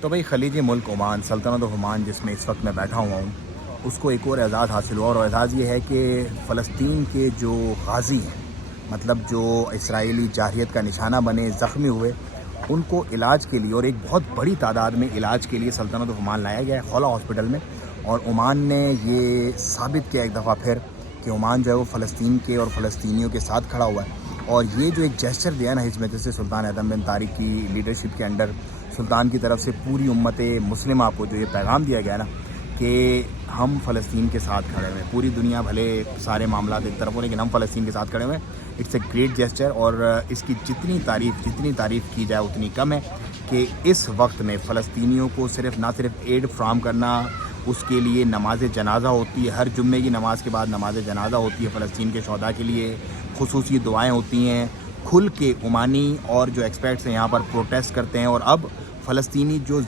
تو بھائی خلیجی ملک عمان، سلطنت عمان جس میں اس وقت میں بیٹھا ہوا ہوں، اس کو ایک اور اعزاز حاصل ہوا، اور اعزاز یہ ہے کہ فلسطین کے جو غازی ہیں، مطلب جو اسرائیلی جارحیت کا نشانہ بنے، زخمی ہوئے، ان کو علاج کے لیے، اور ایک بہت بڑی تعداد میں علاج کے لیے سلطنت عمان لایا گیا ہے خولا ہاسپٹل میں. اور عمان نے یہ ثابت کیا ایک دفعہ پھر کہ عمان جو ہے وہ فلسطین کے اور فلسطینیوں کے ساتھ کھڑا ہوا ہے. اور یہ جو ایک جیسچر دیا نا ہز مجلس سلطان اعظم بن طارق کی لیڈرشپ کے انڈر، سلطان کی طرف سے پوری امت مسلمہ کو جو یہ پیغام دیا گیا نا کہ ہم فلسطین کے ساتھ کھڑے ہوئے ہیں، پوری دنیا بھلے سارے معاملات ایک طرف ہو لیکن ہم فلسطین کے ساتھ کھڑے ہوئے ہیں. اٹس اے گریٹ جیسچر، اور اس کی جتنی تعریف کی جائے اتنی کم ہے کہ اس وقت میں فلسطینیوں کو نہ صرف ایڈ فراہم کرنا، اس کے لیے نماز جنازہ ہوتی ہے، ہر جمعے کی نماز کے بعد نماز جنازہ ہوتی ہے فلسطین کے شہداء کے لیے، خصوصی دعائیں ہوتی ہیں، کھل کے عمانی اور جو ایکسپیکٹس ہیں یہاں پر پروٹیسٹ کرتے ہیں. اور اب فلسطینی جو